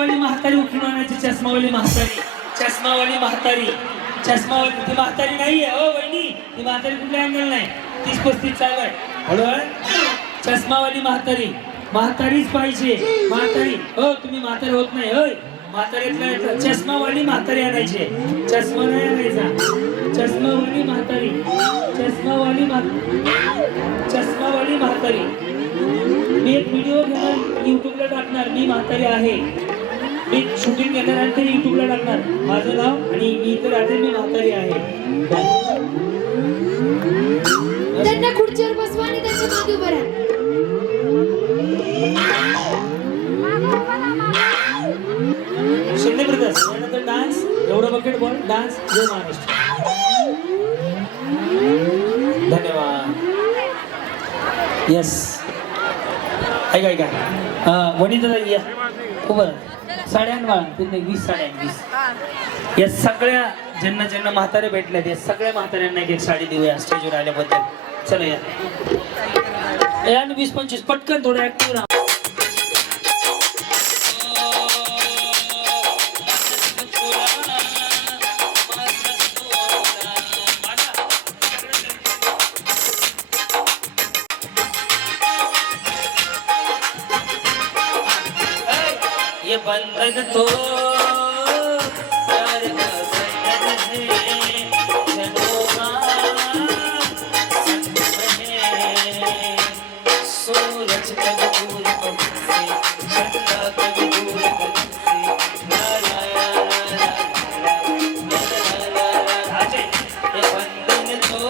चष्मावाली म्हातारी उठून आणायची. चष्मावाली म्हातारी, चष्मावाली म्हातारी, चष्मावाली. ती म्हातारी नाहीये हो वहिनी, ती म्हातारी कुठल्या अँगल नाही. 30-35 चालू आहे हळूहळू. चष्मावाली म्हातारी, म्हातारीच पाहिजे. म्हातारी हो, तुम्ही म्हातारी होत नाही होय. म्हातारीतला चष्मावाली म्हातारी आणायची. चष्मा नाही आणायचा. चष्मावाली म्हातारी, चष्मावाली चष्मावाली म्हातारी. मी एक व्हिडिओ घेणार, युट्यूबला टाकणार. मी म्हातारी आहे, मी शूटिंग घेणार आणि ते युट्यूबला टाकणार. माझं नाव आणि मी इथं राहते, मी म्हातारी आहे. त्यांना खुर्चीवर बसवा आणि त्यांच्या मागे उभं राहा. शिंदे ब्रदर्स यानंतर डान्स, एवढं बकेट बॉल डान्स. जय महाराष्ट्र. धन्यवाद. येस, ऐका ऐका वनिता या खूप साड्या बाळा, तुम्ही 20 साड्या 20. या सगळ्या ज्यांना ज्यांना म्हातारे भेटल्यात या सगळ्या म्हाताऱ्यांना एक साडी देऊया स्टेजवर आल्याबद्दल. चला या 20-25 पटकन थोडं ऍक्टिव्ह राहा. ये बंधन तो प्यार का बंधन है, जनों का संग है. सूरज कभी दूर हमसे, चंद्रमा कभी दूर हमसे. ला ला ला ला ला ला. ये बंधन तो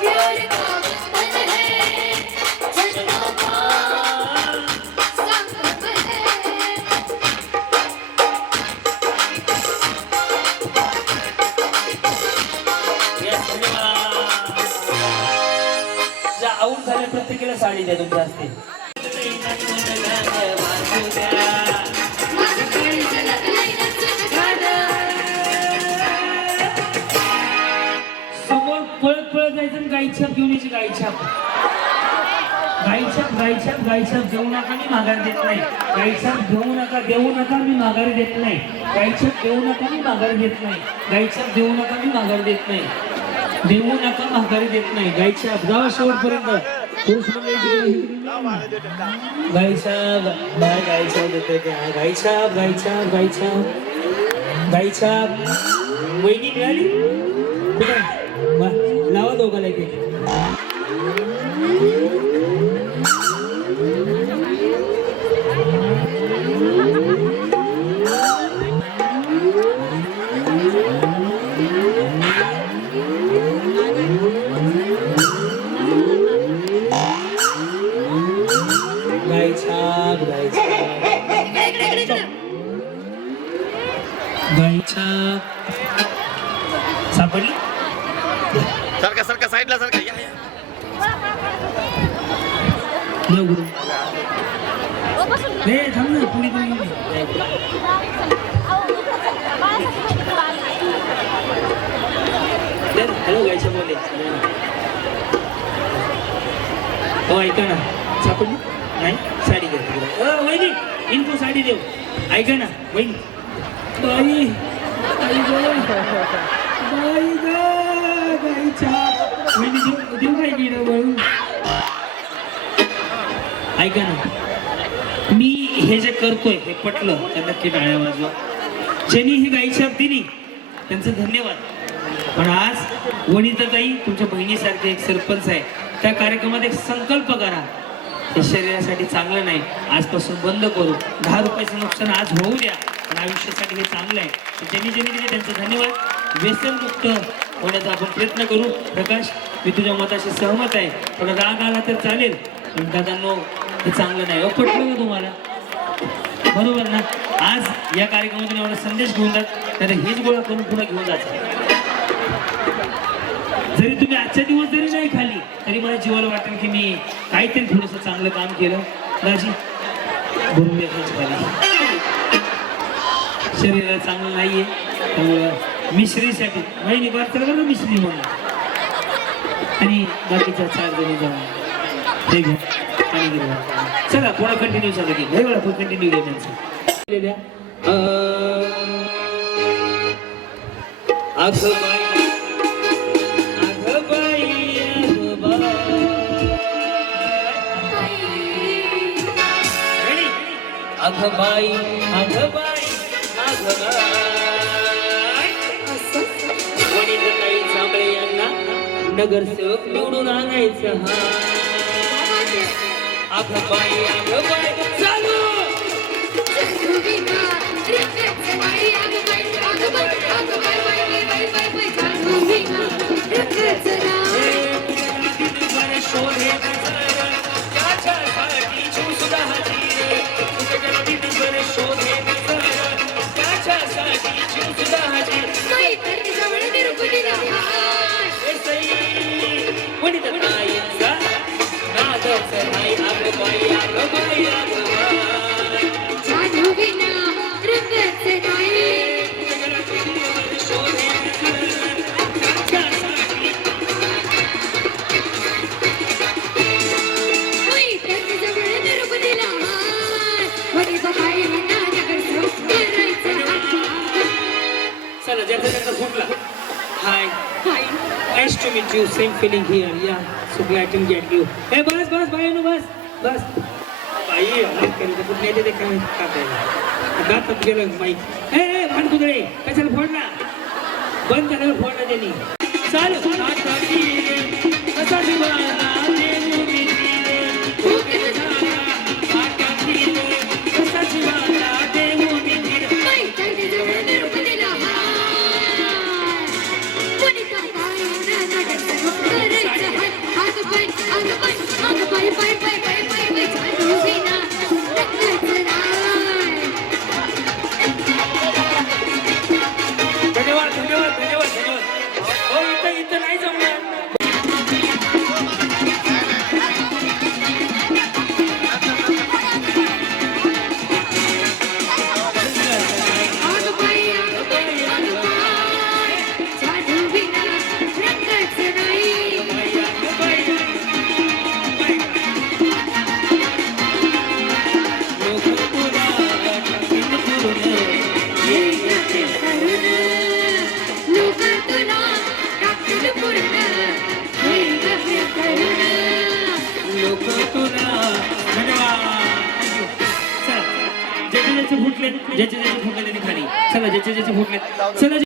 प्यार का बंधन है, जनों का संगम है. ज्या आऊट झाल्या प्रत्येकाला साडी द्या तुमच्या हस्ते. समोर पळत पळत जायचं आणि गाईछाप घेऊन यायची. गाईछाप, गाईछाप, गाईछाप, गाईछाप देऊ नका, मी माघार देत नाही. गाईछाप घेऊ नका, देऊ नका, मी माघार देत नाही. गाईछाप देऊ नका, मी माघार देत नाही. गाईछाप देऊ नका, मी माघार देत नाही. देऊ नका, माघारी देत नाही. गाईछाप जावा शेवटपर्यंत. गाईछाप बाय, गाईछाप देते त्या. गाईछाप, गाईछाप, गाईछाप, गाईछाप. वहिनी मिळाली लावा दोघाला एक. गाईछाप, गाईछाप, गाईछाप. सापडली. सरका सरका साईडला सरका. या या. गुरु हे थांब ना, पुढे कोणी हॅलो गायच्या बोले. हो ऐका ना, सापडली नाही. साडी घ्या वहिनी, इनको साडी देऊ. ऐका ना वहिनी. बाई बाई ग गाईच्या वहिनी देऊ काय गेलं म्हणून. ऐका ना, मी हे जे करतोय हे पटलं तर नक्की टाळ्या वाजवा. ज्यांनी ही गाईछाप दिली त्यांचं धन्यवाद. पण आज वनिताताई तुमच्या बहिणीसारखे एक सरपंच आहे, त्या कार्यक्रमात एक संकल्प करा. हे शरीरासाठी चांगलं नाही, आजपासून बंद करू. 10 रुपयाचं नुकसान आज होऊ द्या, पण आयुष्यासाठी हे चांगलं आहे. ज्यांनी ज्यांनी दिले त्यांचं धन्यवाद. व्यसनमुक्त होण्याचा आपण प्रयत्न करू. प्रकाश, मी तुझ्या मताशी सहमत आहे. थोडा राग आला तर चालेल, पण दादांनो हे चांगलं नाही. पटलं का तुम्हाला? बरोबर ना? आज या कार्यक्रमातून एवढा संदेश घेऊन जात तर हेच गोळा करून पुढे घेऊन जायचं. जरी तुम्ही आजच्या दिवस जरी नाही खाली तरी मला जीवाला वाटेल की मी काहीतरी थोडंसं चांगलं काम केलं. राजी भरून खाली शरीराला चांगलं नाहीये, त्यामुळं मिश्रीसाठी वहिनी बात कर बरं, मिश्री म्हणून. आणि बाकीच्या 4 जणी जाऊन ते घ्या आणि चला थोडा कंटिन्यू झालं की वेगळा कंटिन्यू घ्या त्यांचं. अग बाई अग बाई अग बाई अग बाई अग बाई अग बाई वनिताताई जांभळे यांना नगरसेवक निवडून आणायचं अग बाई चालू शोधे त्याच्यासाठी जीव सुद्धा हजी शोधे त्याच्यासाठी जीव सुद्धा हजी वनिताताईंचा नादच नाही अग बाई अग बाई अग चला ज्याचा फुटला hi nice to meet you same feeling here yeah so glad to get you ए बस बस बाई नो बस बस बाई हात करीत कुठे येते ते काय टाकायला दातात गेलं माईक ए भान कुदळे कशाला फोडला बंद झाल्यावर फोडला त्यांनी चालू कसा दिवाना देऊ मी कसा दिवाना देऊ मी धन्यवाद धन्यवाद धन्यवाद धन्यवाद हो इथं नाही जमणार ज्याचे फुटले त्यांनी खाली चला ज्याचे फुटले चला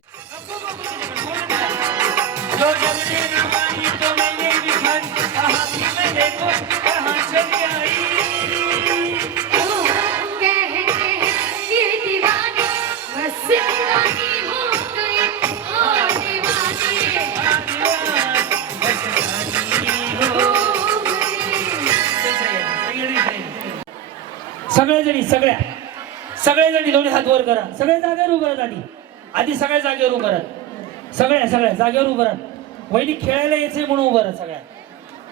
सगळे जणी दोन्ही हात वर करा सगळे जागेवर उभं राहत आधी सगळ्या जागेवर उभं राहत सगळ्या जागेवर उभं राहत वहिनी खेळायला यायचंय म्हणून उभं राहत सगळ्या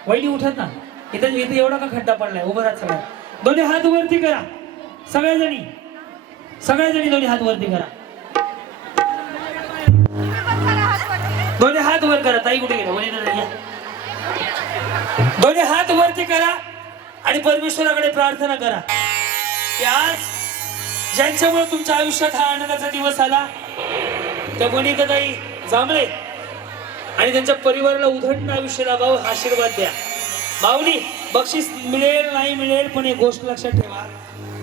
वहिनी उठत ना इथं एवढा का खड्डा पडलाय उभं राहत सगळ्या दोन्ही हात वरती करा सगळ्या जणी दोन्ही हात वरती करा दोन्ही हात वर करा ताई कुठे गेला वहिनी दोन्ही हात वरती करा आणि परमेश्वराकडे प्रार्थना करा की आज ज्यांच्यामुळे तुमच्या आयुष्यात हा आनंदाचा दिवस आला त्या वनिताताई जांभळे आणि त्यांच्या परिवाराला उधळण आयुष्य लाभावं हा आशीर्वाद द्या माऊली बक्षीस मिळेल नाही मिळेल पण एक गोष्ट लक्षात ठेवा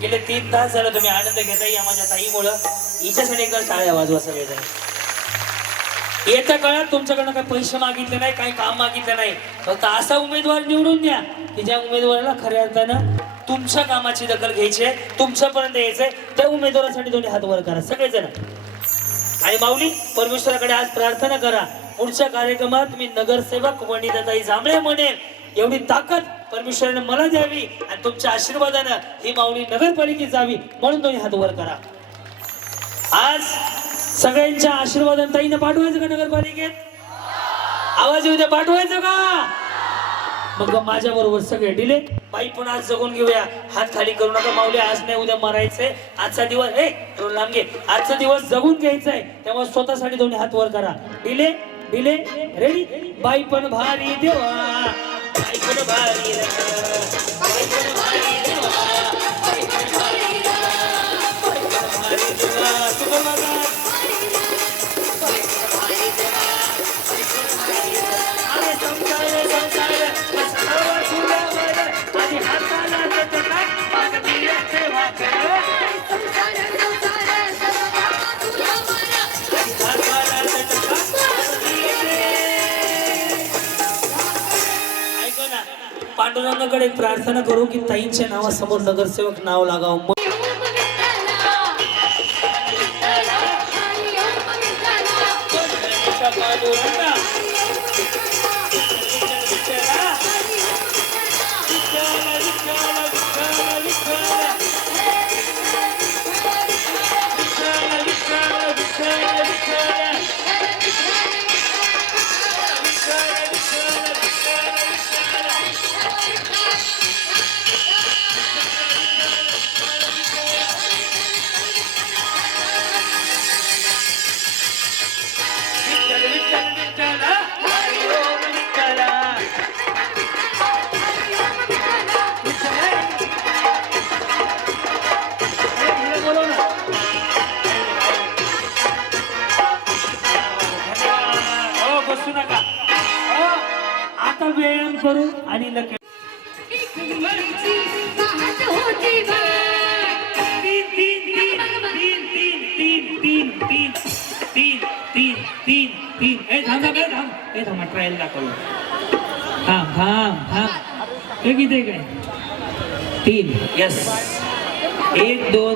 गेले 3 तास झालं तुम्ही आनंद घेताय या माझ्या ताईमुळं हिच्यासाठी एकदा टाळ्या वाजवा सगळेजण येत्या काळात तुमच्याकडनं काही पैसे मागितले नाही काही काम मागितलं नाही फक्त असा उमेदवार निवडून द्या की ज्या उमेदवाराला खऱ्या अर्थानं तुमच्या कामाची दखल घ्यायची आहे तुमच्यापर्यंत यायचंय त्या उमेदवारासाठी दोन्ही हात वर करा सगळेजण आणि माऊली परमेश्वराकडे आज प्रार्थना करा पुढच्या कार्यक्रमात मी नगरसेवक वनिताताई जांभळे म्हणेन एवढी ताकद परमेश्वराने मला द्यावी आणि तुमच्या आशीर्वादानं ही माऊली नगरपालिकेत जावी म्हणून दोन्ही हात वर करा आज सगळ्यांच्या आशीर्वादाने ताईनं पाठवायचं का नगरपालिकेत आवाज येऊ द्या पाठवायचं का मग माझ्या बरोबर सगळे डिले बाई पण आज जगून घेऊया हात खाली करू नका माऊली आज नाही उद्या मरायचंय आजचा दिवस लांब घे आजचा दिवस जगून घ्यायचाय त्यामुळे स्वतःसाठी दोन्ही हात वर करा डिले डिले रेडी बाई पण भारी देवा बाई पण भारी बाई पण भारी देवा बाई पण भारी पांडुरंगाकडे एक प्रार्थना करू की ताईंच्या नावासमोर नगरसेवक नाव लागावं. आता व्यायाम करू आणि लगे थांबा ट्रायल दाखवलं. हे किती काय 3 यस 1 2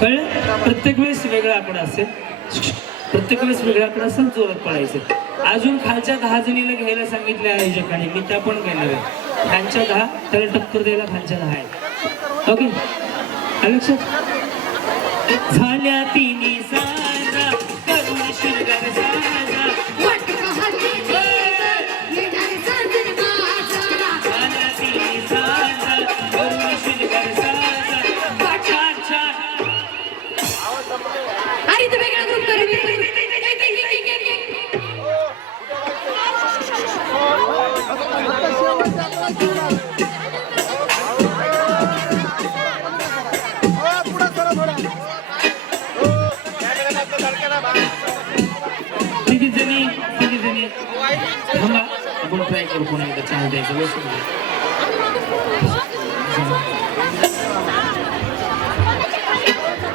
कळलं. प्रत्येक वेळेस वेगळा आकडा असेल, प्रत्येक वेळेस वेगळा आकडा असेल, जोरात पळायचं. अजून खालच्या 10 जणीला घ्यायला सांगितले आयोजकांनी, मी त्या पण घेणार आहे. खालच्या 10 त्याला टक्कर द्यायला खालच्या 10 आहे. ओके लक्षात. झाल्या तिन्ही साजा करून शिरगार साजा झाल्या तिन्ही साजा करून शिरगार साजा. छान छान. अरे तो वेगळा ग्रुप करू. थांबा आपण ट्राय करू पुन्हा एकदा चान्स द्यायचा. बसून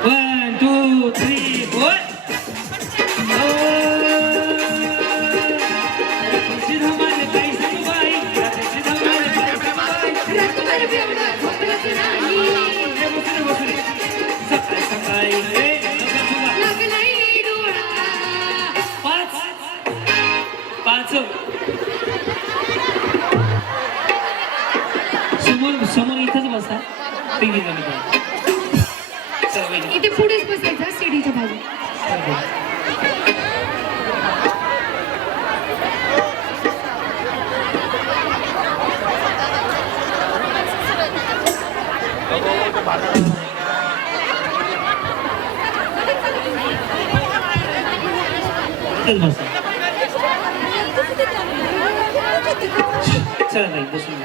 1 2 3 4. सकाळी सकाळी समोर इथंच बसा. इथे पुढेच बसायचं सीडीच्या बाजू. बसा. चला ताई बसून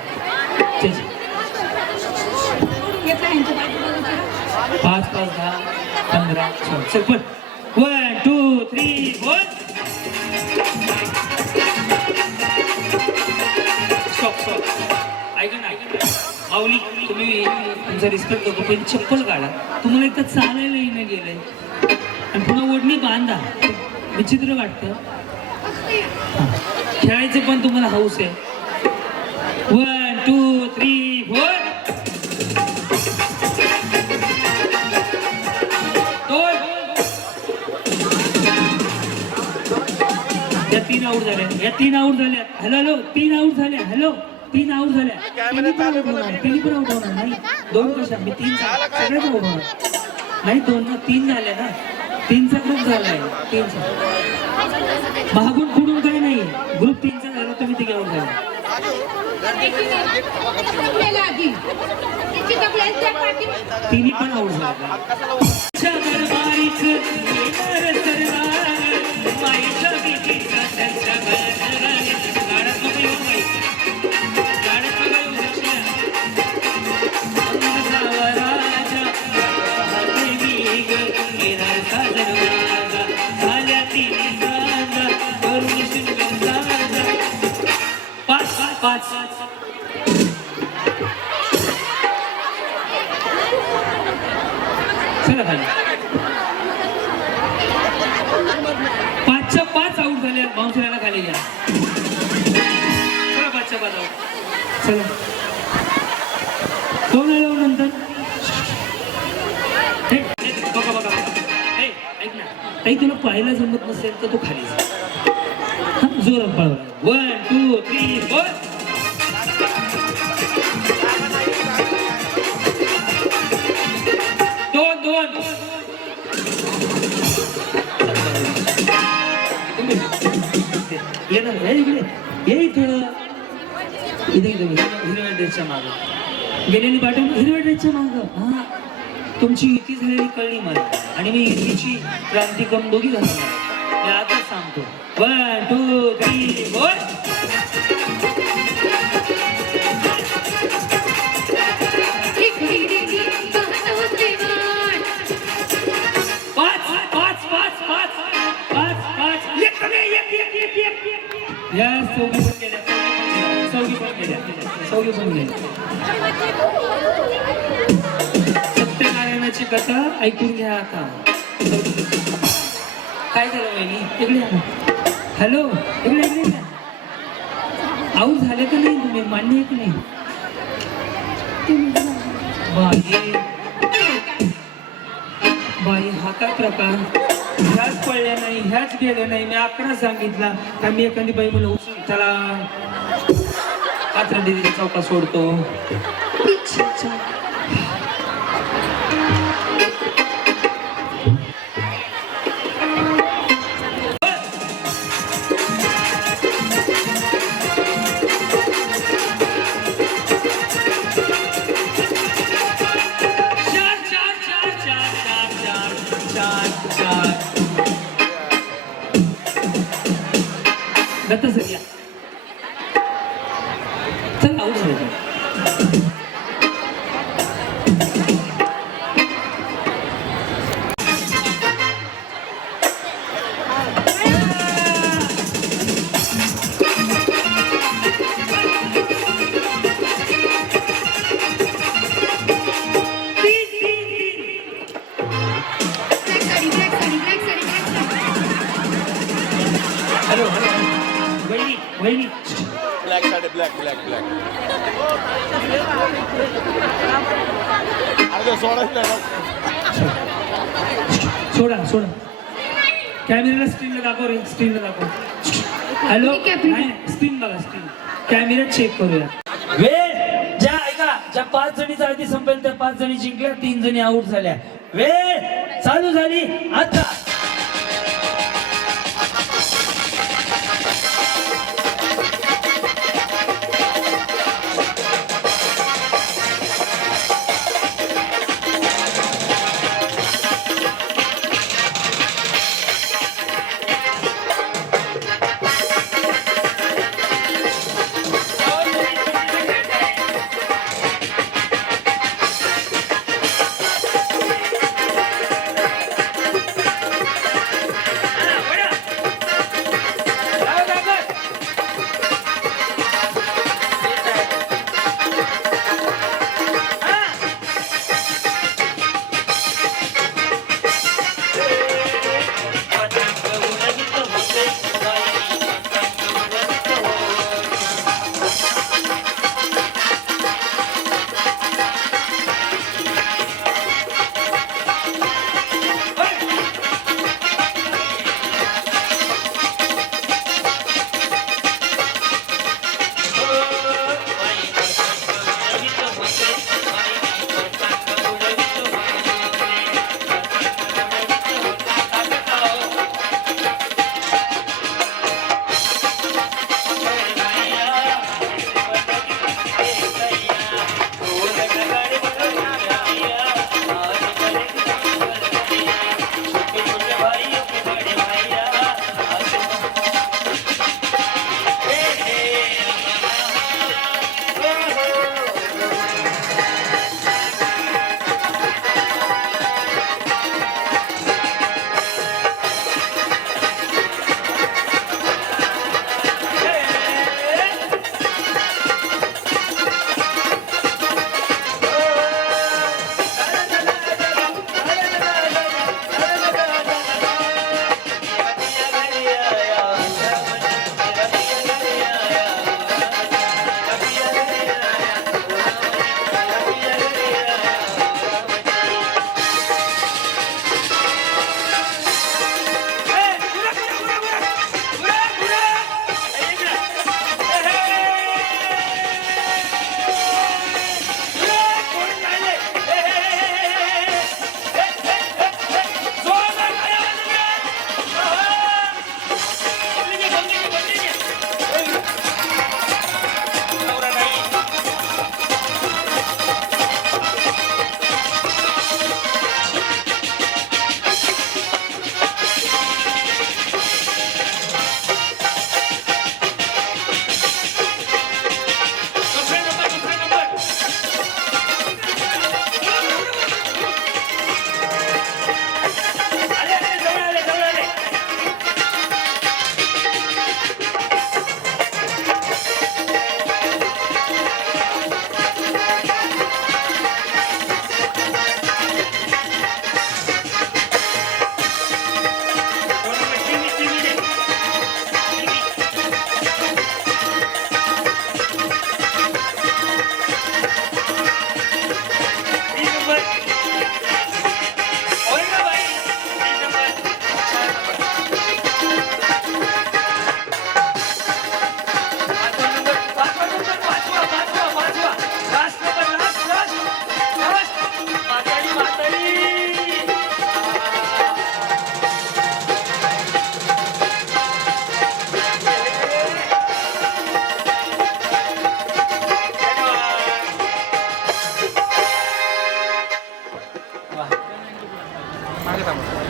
5 5 10 15 चल पण 1 2 3 4. स्टॉप ऐका ना माऊली, तुम्ही तुमचा रिस्पेक्ट करतो पण चप्पल काढा. तुम्हाला एकदा चालायलाही नाही गेलंय आणि पुन्हा ओढणी बांधा. विचित्र वाटतं. खेळायचं पण तुम्हाला हाऊस आहे. 1 2 3 4. या 3 आऊट झाल्या. या 3 आऊट झाल्या. हॅलो 3 आऊट झाल्या. हॅलो 3 आऊट झाल्या. तिन्ही पण आऊट होणार नाही. 2 कशा मी 3 सगळ्याच आऊट होणार नाही. 2 ना 3 झाल्या ना. 3चा ग्रुप झालाय. 3चा मागून पुढून काही नाही. ग्रुप 3चा झाला तुम्ही तिघे आऊट झाला. तिन्ही पण आऊट झाला. चला खाली. 5च्या 5 आऊट झाल्या. बाउन्सरला खाली घ्या. चला 5च्या 5 आऊट. चला कोण आलं नंतर? हे, बघा बघा बघा. हे, ऐक ना ताई, तुला पाहायला जमत नसेल तर तू खाली जा. जोरात पळवा. 1 2 3 4. दोन ये ना, इकडे ये इथं. इथे हिरव्या ड्रेसच्या मागं गेलेली पाठवून हिरव्या ड्रेसच्या मागं. हा, तुमची युती झालेली कळली मला आणि मी युतीची क्रांती करून दोघी झाली. मी आता सांगतो. 1 2 3 4. या चौघी पण गेल्या. सत्यनारायणाची कथा ऐकून घ्या आता. काय झालं वहिनी? इकडे या. हॅलो, इकडे आऊट झाले का नाही तुम्ही? मान्य आहे की नाही? बाई हा काय प्रकार? ह्याच पडल्या नाही, ह्याच गेल्या नाही. मी आकडा सांगितला का मी एखादी बाई मला उचलून त्याला कात्रा देवीच्या चौकात सोडतो. दत्त सर या. चल आऊट झाले. हॅलो वहिनी वहिनी. Black sari black black black. अरे सोडा सोडा. कॅमेऱ्याला स्क्रीनला दाखव रे. स्क्रीनला दाखव. हॅलो स्क्रीन बघा. स्क्रीन कॅमेरा चेक करूया. वेळ ज्या ऐका ज्या 5 जणीचा आधी संपेल त्या 5 जणी जिंकल्या. 3 जणी आऊट झाल्या. वेळ चालू झाली आता.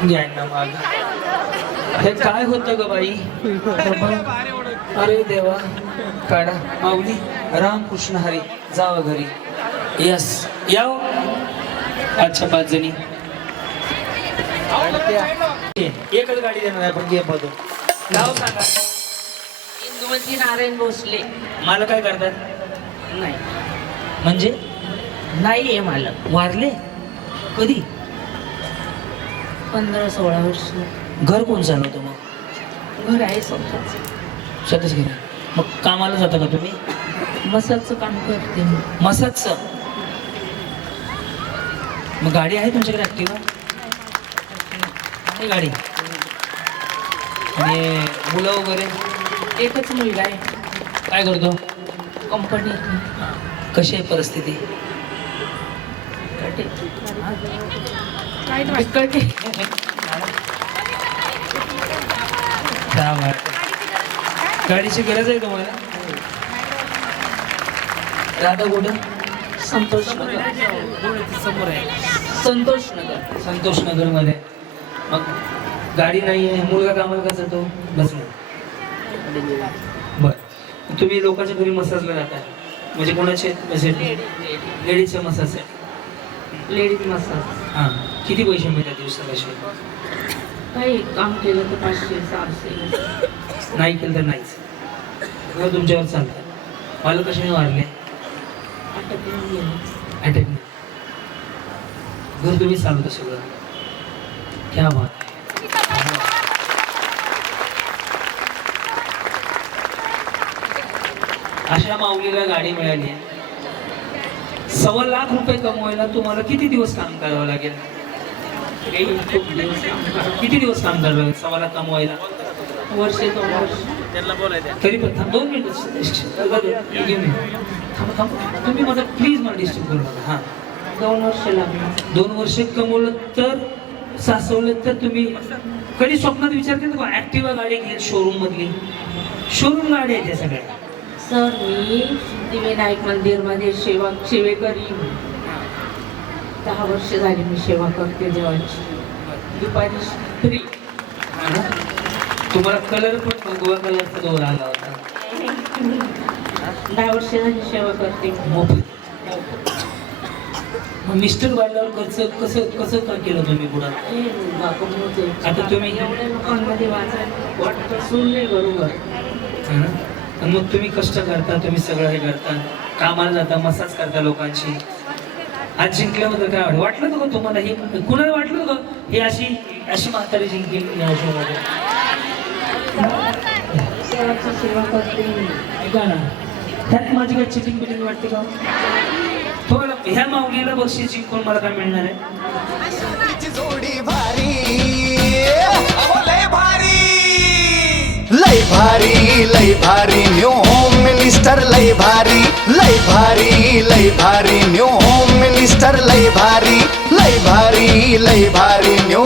घ्या ना माग. हे काय होतं ग बाई? अरे देवा, काढा माऊली. रामकृष्ण हरी, जावा घरी. यस, याव. अच्छा 5 जणी. एकच गाडी देणार आहे आपण गेम मधून. नाव सांगा. इंदुमती नारायण भोसले. मला काय करतात? नाही म्हणजे नाही आहे मला. वारले कधी? 15-16 वर्ष. घर कोण चालवतं मग? घर आहे स्वतःच. स्वतःच घर. मग कामाला जाता का तुम्ही? मसाजचं काम करते मी. मसाजचं. मग गाडी आहे तुमच्याकडे ऍक्टिव्हा? आहे गाडी. आणि मुलं वगैरे? एकच मुलगा आहे. काय करतो? कंपनीत. कशी आहे परिस्थिती? कटे क्या बात आहे. गाडीची गरज आहे तुम्हाला? राधा कुठं? संतोष नगर. संतोष नगर. संतोष नगर मध्ये. मग गाडी नाही आहे, मुलगा कामाला का जातो? बस बर. तुम्ही लोकांच्या घरी मसाजला जाता म्हणजे कोणाचे? लेडीजचे मसाज आहे. Ladies massage. हां, किती पैसे मिळतात दिवसाला? काही काम केलं तर 500-600. नाही केलं तर नाहीच. घर तुमच्यावर चालतं. मला कशाने वारले? अटॅक. घर तुम्ही चालवता सगळं. क्या बात. अशा माऊलीला गाडी मिळाली. 1.25 लाख रुपये कमवायला तुम्हाला किती दिवस काम करावं लागेल? किती दिवस काम करावं लागेल 1.25 लाख कमवायला? वर्ष 2 वर्ष. तरी पण थांब 2 मिनिट. तुम्ही माझा प्लीज मला डिस्टर्ब करू नका. हां, 2 वर्ष लागणार. 2 वर्ष कमवलं तर सासवलं तर तुम्ही कधी स्वप्नात विचार केला का ऍक्टिव्हा गाडी घेईल शोरूम मधली? शोरूम गाडी आहे त्या सगळ्या. सर मी सिद्धिविनायक मंदिरमध्ये सेवेकरी. 10 वर्ष झाली मी सेवा करते देवाची. दुपारी फ्री. तुम्हाला कलर पण भगवा कलरचा दोरा आला होता. 10 वर्ष झाली सेवा करते. मग मिस्टर वाढल्यावर खर्च कसं कसं का केलं तुम्ही पुढं? आता तुम्ही एवढ्या लोकांमध्ये वाचायला वाटतं सून नाही बरोबर. हा ना? आणि मग तुम्ही कष्ट करता, तुम्ही सगळं हे करता, कामाला जाता, मसाज करता लोकांची. आज जिंकल्याबद्दल काय वाटलं होतं का तुम्हाला? हे कुणाला वाटलं होतं हे अशी अशी म्हातारी जिंकेल या शोमध्ये? देवाची सेवा करते मी. ऐका ना, त्यात माझी काही चिटिंग बिटिंग वाटते का? थोडं ह्या माऊलीला बक्षीस जिंकून मला काय मिळणार आहे? जोडी भारी लय भारी लय भारी लय भारी न्यू होम मिनिस्टर लय भारी लय भारी लय भारी न्यू होम मिनिस्टर लय भारी लय भारी लय भारी न्यू